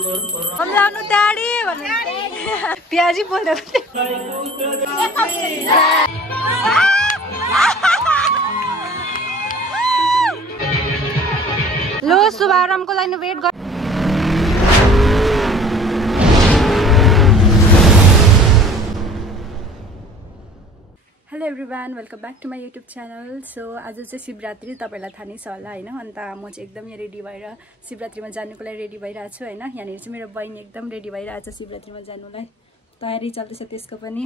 लाउनु त्याडी प्याजी बोल्दै लो शुभारम्भको लागि वेट गर। Hello everyone, welcome back to my YouTube channel. So आज चाहिँ शिवरात्रि, तपाईँलाई थाहा नै छ होला होइन। अन्त म चाहिँ एकदम यहाँ रेडी भएर शिवरात्रिमा जानुको लागि रेडी भइरहेको छु होइन। यहाँनिर चाहिँ मेरो बहिनी एकदम रेडी भइरहेको छ शिवरात्रिमा जानुलाई, तयारी चल्दैछ त्यसको पनि।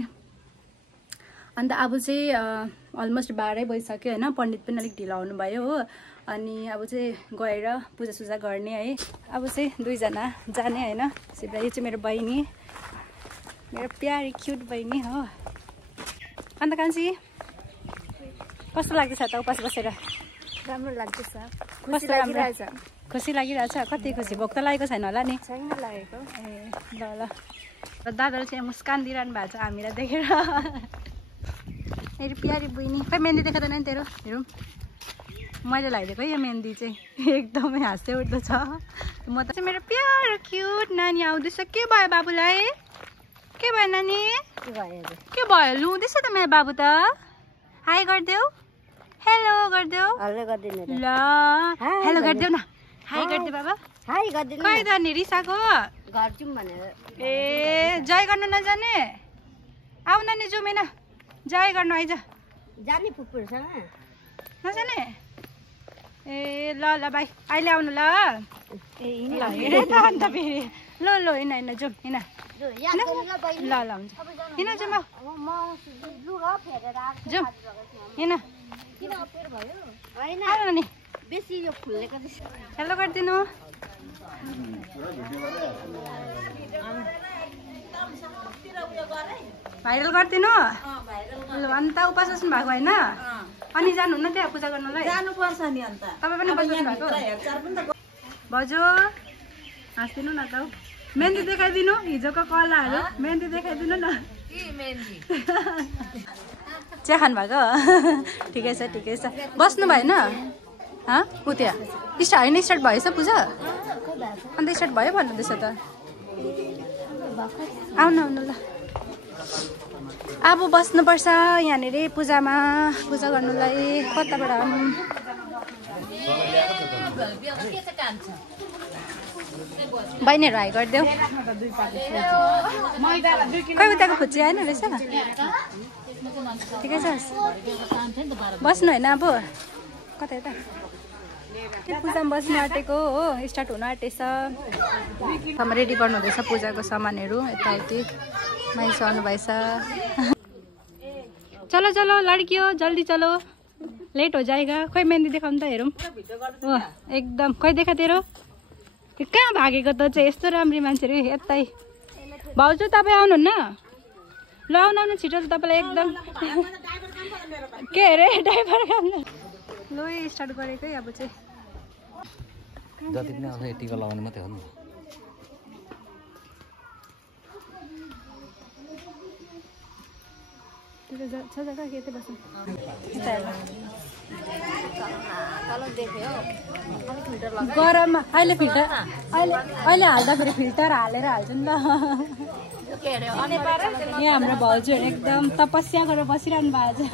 अन्त अब चाहिँ अलमोस्ट 12 बजिसक्यो होइन। पण्डित पनि अलिक ढिलो आउनुभयो हो। अनि अब चाहिँ गएर पूजासुजा गर्ने है। अब चाहिँ दुईजना जाने होइन शिवरात्रि। यो चाहिँ मेरो बहिनी, मेरो प्यारी क्युट बहिनी हो। अन्त कान्छी कस्तो लाग्दैछ त उपास बसेर? राम्रो लाग्दैछ, कस्तो लागिरहेछ? खुसी लागिरहेछ? कति खुसी? भोक त लागेको छैन होला नि? छैन लागेको। ए ल ल। र दादाले चाहिँ मुस्कान दिइरहनु भएको छ हामीलाई देखेर। मेरो प्यारी बहिनी, खै मेहन्दी देखाउँदैन नि तेरो? हेरौँ, मैले लगाइदिएको है यो मेहन्दी चाहिँ एकदमै हाँस्दै उठ्दो छ। म त चाहिँ मेरो प्यारो क्युट नानी आउँदैछ। के भयो बाबुलाई? के भयो नानी? के भयो? लुँदैछ त मेरो बाबु त। हाई गरिदेऊ, हेलो गरिदेऊ। ल हेलो गरिदेऊ न। हाई गरिदेऊ बाबा। हाई गर्दिनु। खै त नि रिसाको गर्छौँ भनेर। ए जय गर्नु नजाने? आऊ नानी जाउँ होइन, जय गर्नु आइज। जाने पुपुरसँग नजाने? ए ल ल भाइ अहिले आउनु ल। ए हेर त अन्त फेरि। ल ल हिँड हिँड जाउँ हिँड। ल ल हुन्छ हिँड जाउँ। जाउँ हिँड। आउनु नि। बेसी यो फुलेको हेलो गरिदिनु। भाइरल गरिदिनु। ल अन्त उपास बस्नु भएको होइन? अनि जानुहुन्न त्यहाँ पूजा गर्नुलाई? जानुपर्छ नि अन्त। तपाईँ पनि उपास बस्नु भएको? भाउजू हाँसिदिनु न त। मेहन्दी देखाइदिनु, हिजोको कलाहरू मेहन्दी देखाइदिनु न। चिया खानु भएको? ठिकै छ ठिकै छ। बस्नु भएन? ऊ त्यहाँ होइन स्टार्ट भएछ पूजा? अन्त स्टार्ट भयो भन्नुहुँदैछ त। आउनु आउनु ल। अब बस्नुपर्छ यहाँनिर पूजामा, पूजा गर्नुलाई। कताबाट बहिनीहरू हाई गरिदेऊ। खै उताको खुच्ची आएन रहेछ? ठिकै छ बस्नु होइन। अब कता यता पूजामा बस्नु आँटेको हो, स्टार्ट हुनु आँटेछ। रेडी गर्नु हुँदैछ पूजाको सामानहरू। यताउति माइस आउनु भएछ। चलो चलो लड्की हो, जल्दी चलो, लेट हो जाएगा। खोइ मेहन्दी देखाउनु त हेरौँ। हो एकदम खोइ देखा तेरो? कहाँ भागेको त चाहिँ? यस्तो राम्री मान्छेहरू यतै। भाउजू तपाईँ आउनुहुन्न? ल आउनु आउनु छिटो, तपाईँलाई एकदम के अरे ड्राइभर काम ल स्टार्ट गरेकै। अब चाहिँ जति पनि आउँछ टिका लगाउने मात्रै हो नि। गरममा अहिले फिल्टर अहिले हाल्दाखेरि फिल्टर हालेर हाल्छु नि त। यहाँ हाम्रो भाउजूहरू एकदम तपस्या गरेर बसिरहनु भएको छ।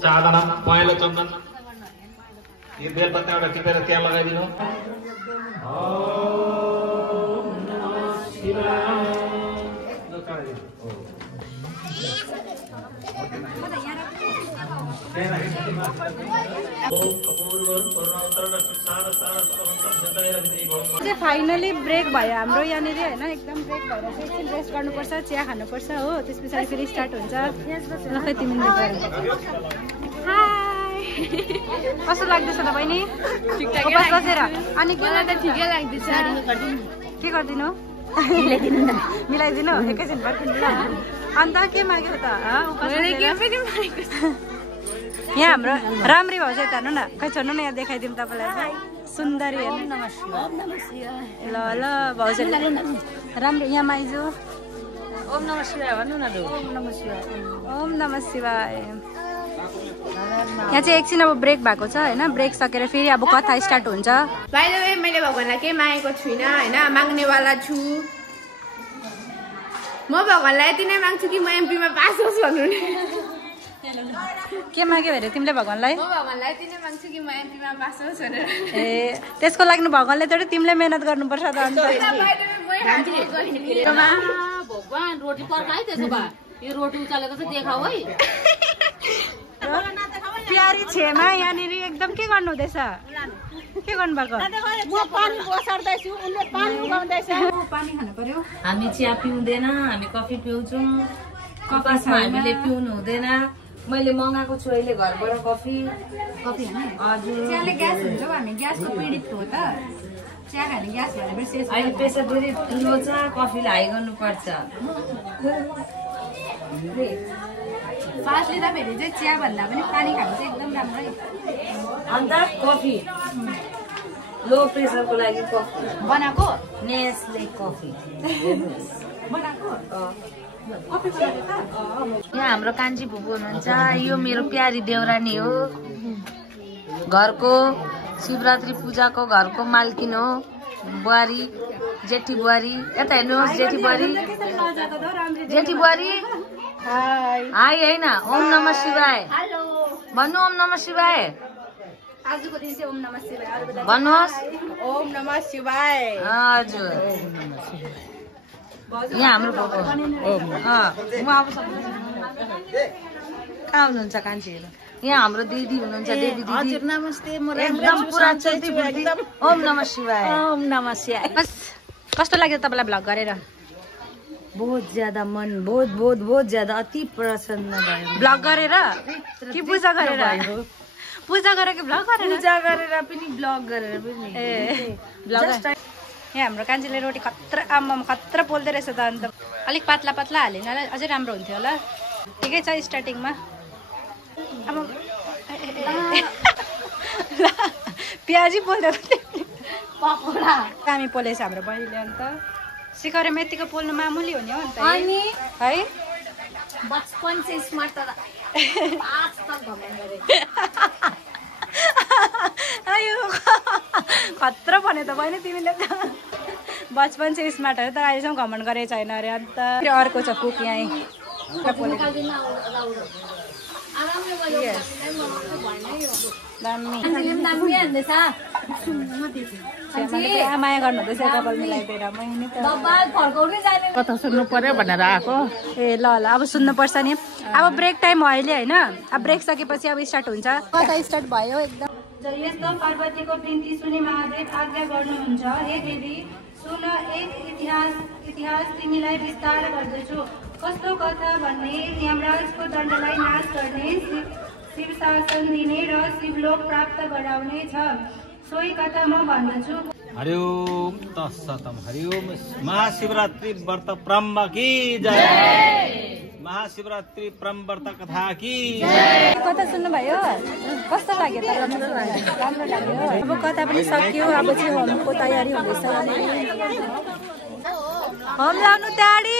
चादना पहेँलो चन्दन यो बेलपत्ता एउटा टिपेर त्यहाँ लगाइदिनु। फाइनली ब्रेक भयो हाम्रो यहाँनिर होइन। एकदम ब्रेक भएर चाहिँ एकछिन रेस्ट गर्नुपर्छ, चिया खानुपर्छ हो। त्यस पछाडि फेरि स्टार्ट हुन्छ। ल खै तिमी कस्तो लाग्दैछ त बहिनी? उपास बसेर? अनि के ठिकै लाग्दैछ। के गरिदिनु? मिलाइदिनु एकैछिन पर्खिनु ल अन्त के माग्यो त यहाँ हाम्रो राम्री भाउ चाहिँ हेर्नु न खै छोड्नु न यहाँ देखाइदिउँ तपाईँलाई सुन्दरी हेर्नु ल ल भाउजू राम्रो यहाँ माइजू ओम नमः शिवाय भन्नु न ओम नमः शिवाय यहाँ चाहिँ एकछिन अब ब्रेक भएको छ होइन ब्रेक सकेर फेरि अब कथा स्टार्ट हुन्छ बाइ द वे मैले भगवानलाई केही मागेको छुइनँ होइन माग्नेवाला छु म भगवानलाई यति नै माग्छु कि म एमपीमा पास होस् भन्नु नि के माग्यो अरे तिमीले भगवानलाई म भगवानलाई यति नै माग्छु कि म एमपीमा पास होस् भनेर ए त्यसको लागि भगवानले थोरै तिमीले मेहनत गर्नुपर्छ त अन्त भगवान रोटी पर्खाइ त्यसो भए यो रोटी उचालेको चाहिँ देखाऊ है प्यारी छेमा यहाँनिर एकदम के गर्नु हुँदैछ के गर्नु भएको पानी खानु पर्यो हामी चिया पिउँदैन हामी कफी पिउँछौँ कफीमा हामीले पिउनु हुँदैन मैले मगाएको छु अहिले घरबाट कफी हजुर चियाले ग्यास हुन्छ हामी ग्यासको पीडित हो त चिया खाने ग्यास भनेपछि अहिले प्रेसर फेरि लो छ कफीलाई हाई गर्नुपर्छ फास्ट लिँदाखेरि चाहिँ चिया भन्दा पनि पानी खानु चाहिँ एकदम राम्रो अन्त कफी लो प्रेसरको लागि कफी बनाएको नेस्ले कफी यहाँ हाम्रो कान्छी फुपू हुनुहुन्छ यो मेरो प्यारी देउरानी हो घरको शिवरात्रि पूजाको घरको मालकिन हो बुहारी जेठी बुहारी यता हेर्नुहोस् जेठी बुहारी हाई होइन ओम नमः शिवाय भन्नु ओम नमः शिवाय आजको दिन चाहिँ ओम नमः शिवाय भन्नुहोस् ओम नमः शिवाय हजुर यहाँ हाम्रो फुपू कहाँ हुनुहुन्छ कान्छीहरू यहाँ हाम्रो दिदी हुनुहुन्छ दिदी नमस्ते एकदम पुरा ओम नमः शिवाय ओम नमः शिवाय कस्तो लाग्यो तपाईँलाई भ्लग गरेर बहुत ज्यादा मन बहुत ज्यादा अति प्रसन्न भयो भ्लग गरेर कि पूजा गरेर पूजा गरेर कि भ्लग गरेर पूजा गरेर पनि ब्लग गरेर पनि ए भ्लग यहाँ हाम्रो कान्छीले रोटी खतरा आमामा खतरा पोल्दै रहेछ त अन्त अलिक पातला पातला हालिनलाई अझै राम्रो हुन्थ्यो होला ठिकै छ स्टार्टिङमा अब प्याजी पोल्दा पकोडा कामी पोलेछ हाम्रो बहिनीले अन्त सिकाउरेमा यतिको पोल्नु मामुली हो नि हो अन्त है बचपन से स्मार्ट तर आज तक भ्रमण गरे आयो खतरा भन्यो त बहिनी तिमीले त बचपन चाहिँ स्मार्ट अरे तर अहिलेसम्म घमण्ड गरेको छैन अरे अन्त अर्को छ कुक यहीँ माया गर्नु हुँदैछ कपाल मिलाइदिएर मैले त कता सुन्नु पर्यो भनेर आएको ए ल अब सुन्नुपर्छ नि अब ब्रेक टाइम हो अहिले होइन अब ब्रेक सकेपछि अब स्टार्ट हुन्छ कता स्टार्ट भयो एकदम यस्तो पार्वतीको बिन्ती सुनि महादेव आज्ञा गर्नुहुन्छ हे देवी सुन एक इतिहास तिमीलाई विस्तार गर्दछु कस्तो कथा भन्ने यमराजको दण्डलाई नाश गर्ने शिव शासन दिने र शिवलोक प्राप्त गराउने छ सोही कथा म भन्दछु हरिओम तत्सतम हरिओम महाशिवरात्रि व्रत प्रारम्भ की जय महाशिवरात्रि प्रारम्भ व्रत कथा की कथा सुन्नुभयो कस्तो लाग्यो त राम्रो लाग्यो अब कथा पनि सक्यो अब चाहिँ होमको तयारी हुँदैछ होम लाउनु तयारी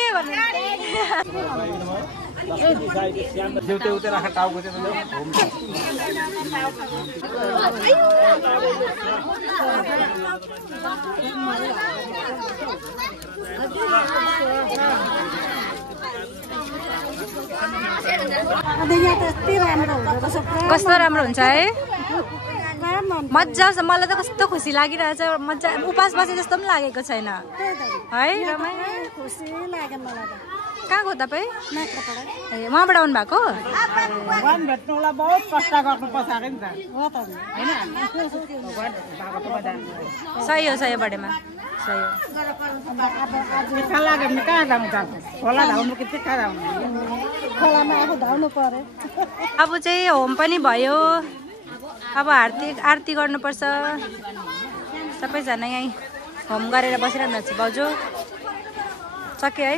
कस्तो राम्रो हुन्छ है मजा आउँछ मलाई त कस्तो खुसी लागिरहेछ मजा उपास बसे जस्तो पनि लागेको छैन है खुसी लाग्यो मलाई त कहाँ हो तपाईँ ए उहाँबाट आउनु भएको सही हो सही हो बडेमा सही हो अब चाहिँ होम पनि भयो अब आरती गर्नुपर्छ सबैजना यहीँ होम गरेर बसिरहनु भएको छ भाउजू सक्यो है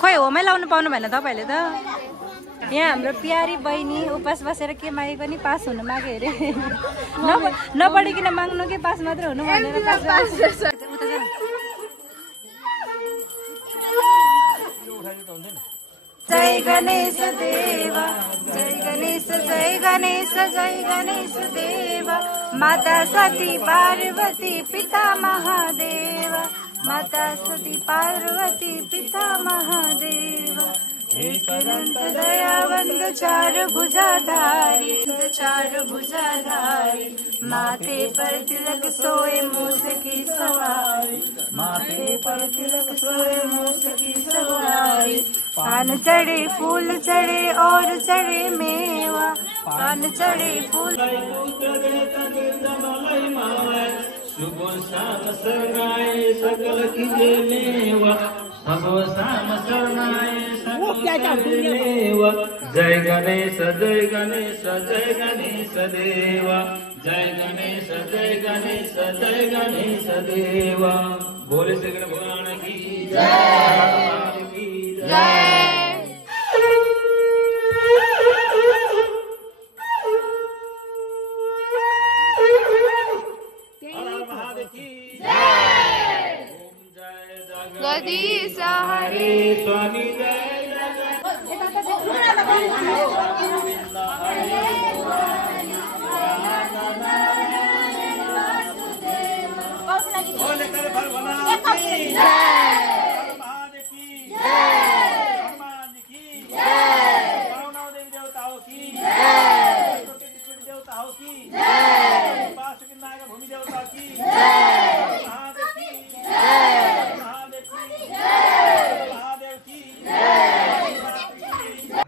खोइ होमै लाउनु पाउनु भएन तपाईँहरूले त यहाँ हाम्रो प्यारी बहिनी उपास बसेर के मागे पनि पास हुनु मागे अरे नपढिकन माग्नु कि पास मात्र हुनु भनेर जय गणेश देवा जय गणेश जय गणेश जय गणेश देवा माता सती पार्वती पिता महादेव माता सती पार्वती पिता महादेव एक अनंत दयावंत चार भुजाधारी माथे पर तिलक सोए मूस की सवारी माथे पर तिलक सोए मूस की सवारी पान चढ़े फूल चढ़े और चढ़े मेवा पान चढ़े फूल सुबह शाम शरणाए सकल कीजे मेवा सुबह शाम शरणाए सकल मेवा जय गणेश जय गणेश जय गणेश देवा जय गणेश जय गणेश जय गणेश देवा बोले श्री गणेश भगवान की जय गणेश हरे स्वामी जय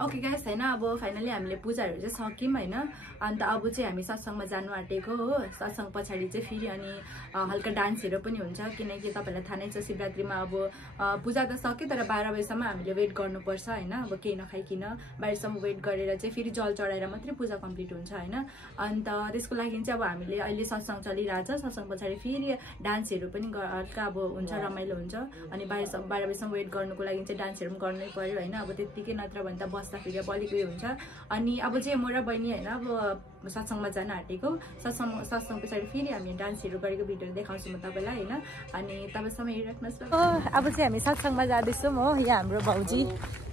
ओके गाइस हैन अब फाइनली हामीले पूजाहरू चाहिँ सक्यौँ हैन अन्त अब चाहिँ हामी सत्सङ्गमा जानु आँटेको हो सत्सङ्ग पछाडि चाहिँ फेरि अनि हल्का डान्सहरू पनि हुन्छ किनकि तपाईलाई थाहा नै छ शिवरात्रिमा अब पूजा त सक्यो तर 12 बजेसम्म हामीले वेट गर्नुपर्छ हैन अब केही नखाइकिन 12 बजेसम्म वेट गरेर चाहिँ फेरि जल चढाएर मात्रै पूजा कम्प्लिट हुन्छ हैन अन्त त्यसको लागि चाहिँ अब हामीले अहिले सत्सङ्ग चलिरहेछ सत्सङ्ग पछाडि फेरि डान्सहरू पनि हल्का अब हुन्छ रमाइलो हुन्छ अनि 12 बजेसम्म वेट गर्नुको लागि चाहिँ डान्सहरू पनि गर्नै पर्यो हैन अब त्यतिकै नत्र भने त बस्दाखेरि अब अलिक उयो हुन्छ अनि अब चाहिँ म र बहिनी हैन अब सत्सङ्गमा जान आँटेको सत्सङ्ग पछाडि फेरि हामी डान्सहरू गरेको भिडियोहरू देखाउँछु म तपाईँलाई हैन अनि तपाईँसम्म हेरिराख्नुहोस् अब चाहिँ हामी सत्सङ्गमा जाँदैछौँ हो यहाँ हाम्रो भाउजी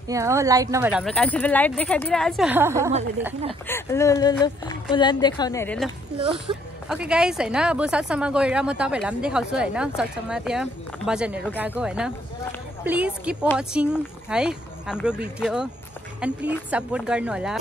यहाँ हो लाइट नभएर हाम्रो कान्छीले लाइट देखाइदिरहेछ लु उसलाई पनि देखाउने अरे ल ओके गाइस हैन अब सत्सङ्गमा गएर म तपाईँहरूलाई पनि देखाउँछु हैन सत्सङ्गमा त्यहाँ भजनहरू गाएको हैन प्लिज किप वाचिङ है हाम्रो भिडियो एन्ड प्लिज सपोर्ट गर्नु होला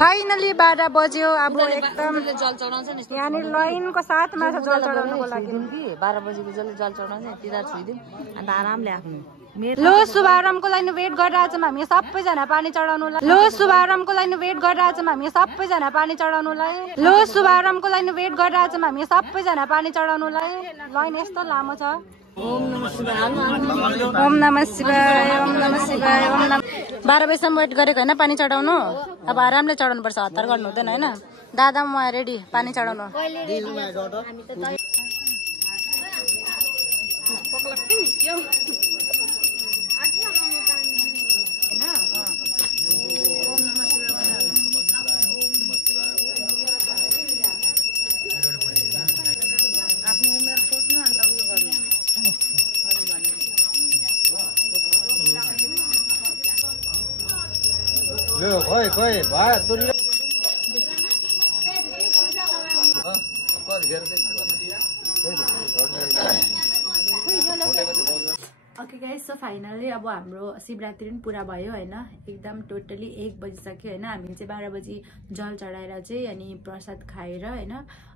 फाइनली 12 बज्यो अब एकदम जल चढाउँछ नि यहाँनिर लाइनको साथमा छ जल चढाउनको लागि 12 बजेको जसले जल चढाउँछ तिनीहरू छुइदिउँ अन्त आरामले आफ्नो लो शुभारम्भको लागि वेट गरिरहेको छौँ हामी सबैजना पानी चढाउनुलाई लो शुभारम्भको लागि वेट गरिरहेको छौँ हामी सबैजना पानी चढाउनुलाई लो शुभारम्भको लागि वेट गरिरहेको छौँ हामी सबैजना पानी चढाउनुलाई लाइन यस्तो लामो छ ओम नमः शिवाय ओम नमः शिवाय ओम नमः शिवाय ओम नमः 12 बजेसम्म वेट गरेको होइन पानी चढाउनु अब आरामले चढाउनु पर्छ हतार गर्नु हुँदैन होइन दादा म रेडी पानी चढाउनु ओके गाइस सो फाइनली अब हाम्रो शिवरात्रि पनि पुरा भयो होइन एकदम टोटली 1 बजिसक्यो होइन हामी चाहिँ 12 बजी जल चढाएर चाहिँ अनि प्रसाद खाएर होइन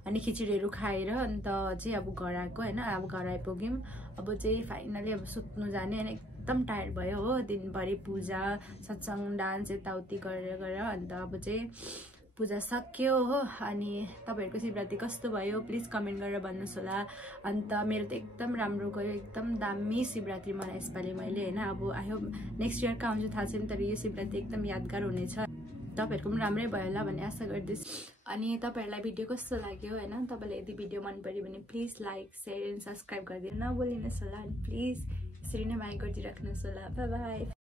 अनि खिचडीहरू खाएर अन्त चाहिँ अब घर आएको होइन अब घर आइपुग्यौँ अब चाहिँ फाइनली अब सुत्नु जाने होइन एकदम टायर्ड भयो हो दिनभरि पूजा सत्सङ्ग डान्स यताउति गरेर अन्त अब चाहिँ पूजा सक्यो हो अनि तपाईहरुको शिवरात्रि कस्तो भयो प्लिज कमेन्ट गरेर भन्नुस् होला अन्त मेरो त एकदम राम्रो गयो एकदम दामी शिवरात्रि मनाए यसपालि मैले हैन अब आई होप नेक्स्ट इयर का आउँछ थाहा छैन तर यो शिवरात्रि एकदम यादगार हुनेछ तपाईहरुको पनि राम्रै भयो होला भन्ने आशा गर्दैछु अनि तपाईहरुलाई भिडियो कस्तो लाग्यो हैन तपाईलाई यदि भिडियो मन पर्यो भने please like share and subscribe गरिदिनु नभुल्नुस् होला अनि प्लिज यसरी नै माया गरिदिराख्नुस् होला बाइ बाइ